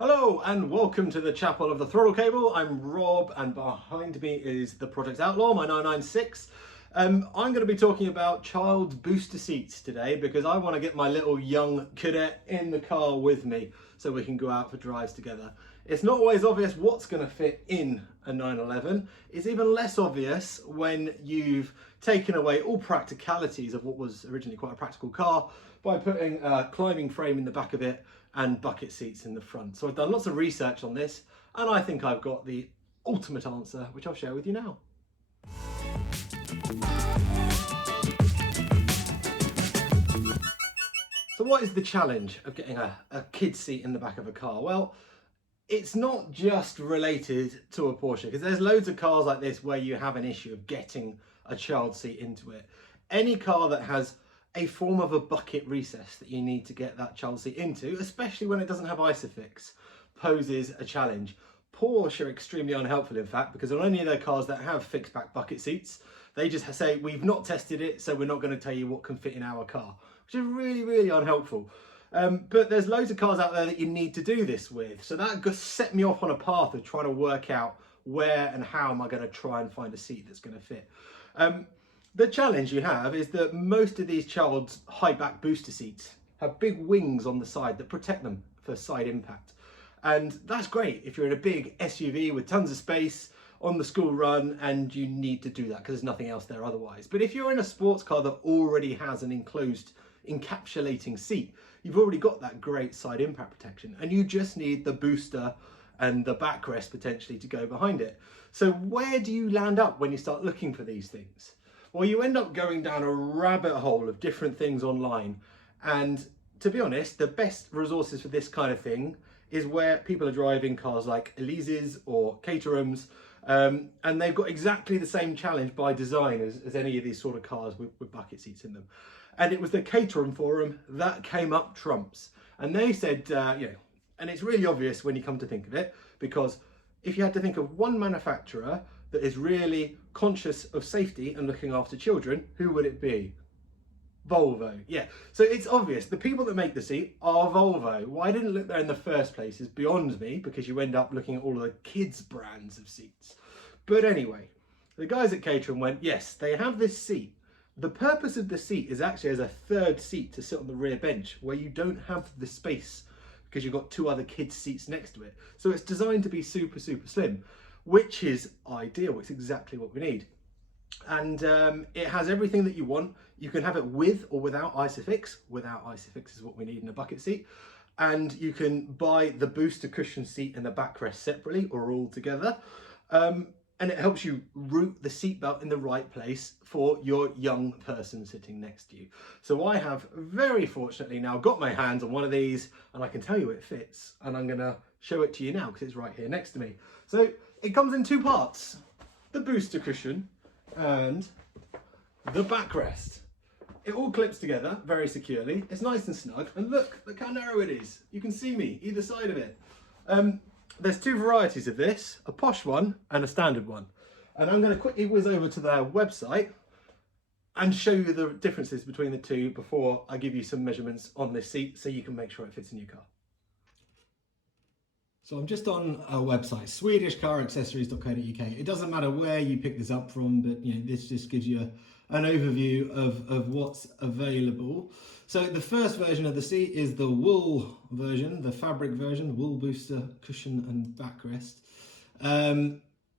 Hello and welcome to the chapel of the TheThrottleCable. I'm Rob and behind me is the Project Outlaw, my 996. I'm going to be talking about child booster seats today because I want to get my little young cadet in the car with me so we can go out for drives together. It's not always obvious what's going to fit in a 911. It's even less obvious when you've taken away all practicalities of what was originally quite a practical car by putting a climbing frame in the back of it and bucket seats in the front. So I've done lots of research on this and I think I've got the ultimate answer, which I'll share with you now. So what is the challenge of getting a kid seat in the back of a car? Well, it's not just related to a Porsche, because there's loads of cars like this where you have an issue of getting a child seat into it. Any car that has a form of a bucket recess that you need to get that child seat into, especially when it doesn't have Isofix, poses a challenge. Porsche are extremely unhelpful, in fact, because on any of their cars that have fixed back bucket seats, they just say, we've not tested it, so we're not going to tell you what can fit in our car, which is really, really unhelpful. But there's loads of cars out there that you need to do this with. So that set me off on a path of trying to work out where and how am I going to try and find a seat that's going to fit. The challenge you have is that most of these child's high back booster seats have big wings on the side that protect them for side impact. And that's great if you're in a big SUV with tons of space on the school run and you need to do that because there's nothing else there otherwise. But if you're in a sports car that already has an enclosed encapsulating seat, you've already got that great side impact protection and you just need the booster and the backrest potentially to go behind it. So where do you land up when you start looking for these things? Well, you end up going down a rabbit hole of different things online. And to be honest, the best resources for this kind of thing is where people are driving cars like Elise's or Caterham's, and they've got exactly the same challenge by design as any of these sort of cars with bucket seats in them. And it was the Caterham forum that came up trumps. And they said, and it's really obvious when you come to think of it, because if you had to think of one manufacturer that is really conscious of safety and looking after children, who would it be? Volvo. Yeah, so it's obvious. The people that make the seat are Volvo. Why I didn't look there in the first place is beyond me, because you end up looking at all of the kids' brands of seats. But anyway, the guys at Caterham went, yes, they have this seat. The purpose of the seat is actually as a third seat to sit on the rear bench where you don't have the space because you've got two other kids' seats next to it. So it's designed to be super, super slim, which is ideal. It's exactly what we need. And it has everything that you want. You can have it with or without Isofix. Without Isofix is what we need in a bucket seat. And you can buy the booster cushion seat and the backrest separately or all together. And it helps you route the seatbelt in the right place for your young person sitting next to you. So I have very fortunately now got my hands on one of these and I can tell you it fits. And I'm gonna show it to you now because it's right here next to me. So it comes in two parts, the booster cushion and the backrest. It all clips together very securely. It's nice and snug. And look how narrow it is. You can see me either side of it. There's two varieties of this, a posh one and a standard one. And I'm going to quickly whiz over to their website and show you the differences between the two before I give you some measurements on this seat so you can make sure it fits in your car. So I'm just on a website, swedishcaraccessories.co.uk. It doesn't matter where you pick this up from, but this just gives you an overview of what's available. So the first version of the seat is the wool version, the fabric version, the wool booster cushion and backrest.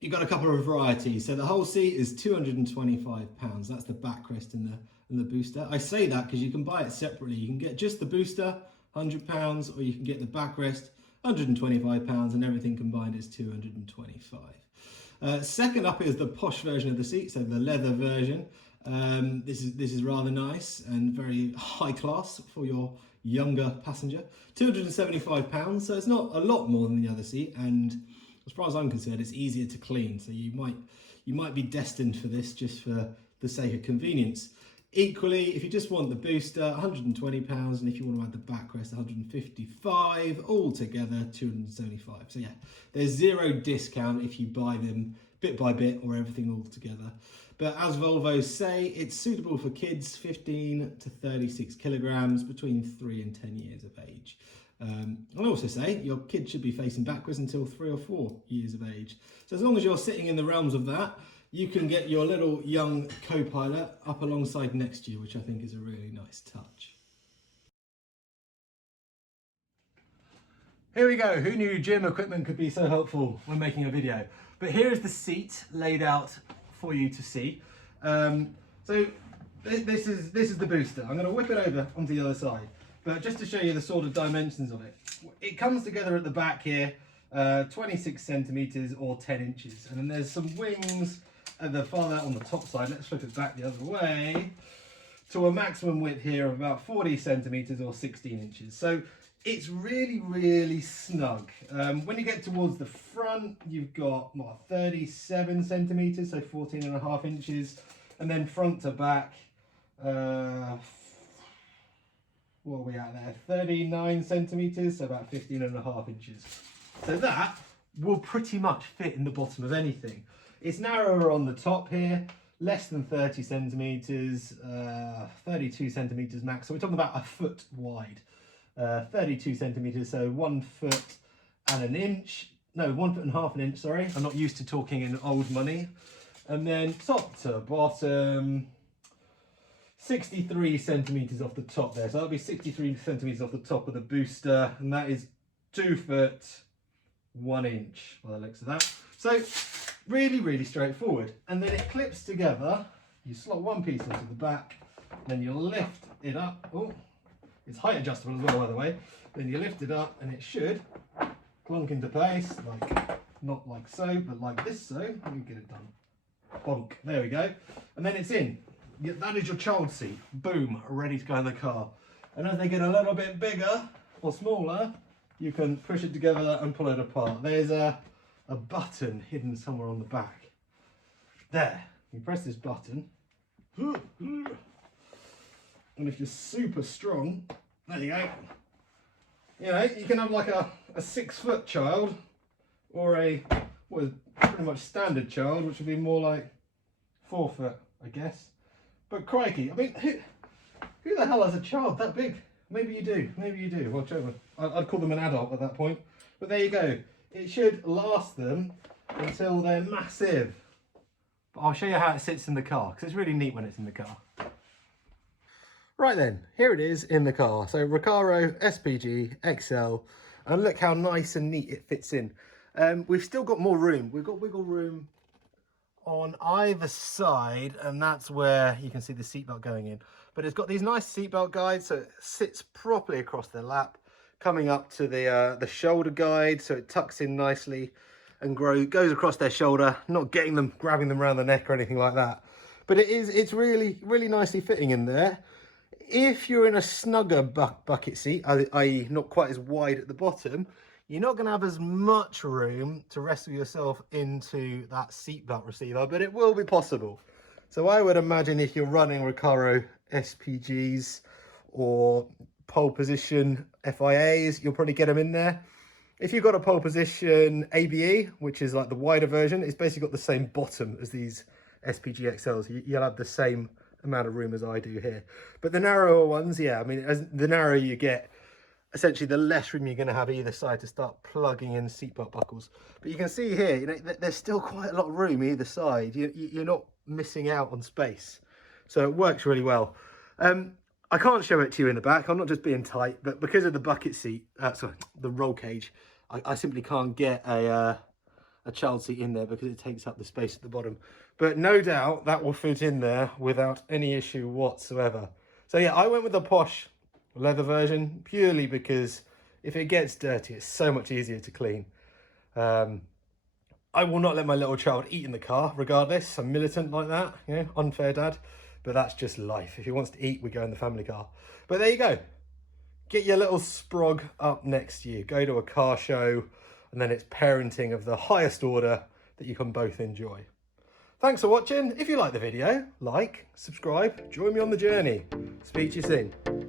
You've got a couple of varieties. So the whole seat is £225. That's the backrest and the booster. I say that because you can buy it separately. You can get just the booster, £100, or you can get the backrest, £125, and everything combined is £225. Second up is the posh version of the seat, so the leather version. This is rather nice and very high class for your younger passenger. £275, so it's not a lot more than the other seat, and as far as I'm concerned, it's easier to clean. So you might be destined for this just for the sake of convenience. Equally, if you just want the booster, £120, and if you want to add the backrest, £155, all together £275. So yeah, there's zero discount if you buy them bit by bit or everything all together. But as Volvo say, it's suitable for kids 15 to 36 kilograms between 3 and 10 years of age. I'll also say your kid should be facing backwards until 3 or 4 years of age. So as long as you're sitting in the realms of that, you can get your little young co-pilot up alongside next to you, which I think is a really nice touch. Here we go. Who knew gym equipment could be so helpful when making a video? But here is the seat laid out for you to see. So this is the booster. I'm going to whip it over onto the other side. But just to show you the sort of dimensions of it. It comes together at the back here, 26 centimeters or 10 inches. And then there's some wings at the farther on the top side. Let's flip it back the other way to a maximum width here of about 40 centimeters or 16 inches. So it's really, really snug. When you get towards the front, you've got what, 37 centimeters, so 14 and a half inches. And then front to back, what are we at there? 39 centimeters, so about 15 and a half inches. So that will pretty much fit in the bottom of anything. It's narrower on the top here, less than 30 centimeters, 32 centimeters max. So we're talking about a foot wide, 32 centimeters, so 1 foot and an inch. No, 1 foot and half an inch, sorry. I'm not used to talking in old money. And then top to bottom, 63 centimeters off the top there. So that'll be 63 centimeters off the top of the booster. And that is 2 foot, 1 inch by the looks of that. So really, really straightforward. And then it clips together. You slot one piece onto the back, then you lift it up. Oh, it's height adjustable as well, by the way. Then you lift it up and it should clunk into place, like, not like so, but like this so. Let me get it done. Bonk, there we go. And then it's in. That is your child seat. Boom, ready to go in the car. And as they get a little bit bigger or smaller, you can push it together and pull it apart. There's a button hidden somewhere on the back. There, you press this button. And if you're super strong, there you go. You know, you can have like a 6 foot child or what is pretty much standard child, which would be more like 4 foot, I guess. But crikey, I mean, who the hell has a child that big? Maybe you do, maybe you do. Well, I'd call them an adult at that point. But there you go. It should last them until they're massive. But I'll show you how it sits in the car, because it's really neat when it's in the car. Right then, here it is in the car. So Recaro SPG XL, and look how nice and neat it fits in. We've still got more room. We've got wiggle room on either side, and that's where you can see the seatbelt going in. But it's got these nice seatbelt guides, so it sits properly across the lap, coming up to the shoulder guide, so it tucks in nicely and goes across their shoulder, not grabbing them around the neck or anything like that. But it's really, really nicely fitting in there. If you're in a snugger bucket seat, i.e. not quite as wide at the bottom, you're not going to have as much room to wrestle yourself into that seatbelt receiver, but it will be possible. So I would imagine if you're running Recaro SPGs or pole position FIAs, you'll probably get them in there. If you've got a pole position ABE, which is like the wider version, it's basically got the same bottom as these SPG XLs. You'll have the same amount of room as I do here. But the narrower ones, yeah, I mean, as the narrower you get, essentially the less room you're going to have either side to start plugging in seatbelt buckles. But you can see here, you know, there's still quite a lot of room either side. You're not missing out on space. So it works really well. I can't show it to you in the back. I'm not just being tight, but because of the bucket seat, sorry, the roll cage, I simply can't get a child seat in there because it takes up the space at the bottom. But no doubt that will fit in there without any issue whatsoever. So yeah, I went with the Porsche leather version purely because if it gets dirty, it's so much easier to clean. I will not let my little child eat in the car regardless. I'm militant like that, you know, unfair dad, but that's just life. If he wants to eat, we go in the family car. But there you go. Get your little sprog up next to you. Go to a car show, and then it's parenting of the highest order that you can both enjoy. Thanks for watching. If you like the video, like, subscribe, join me on the journey. Speak to you soon.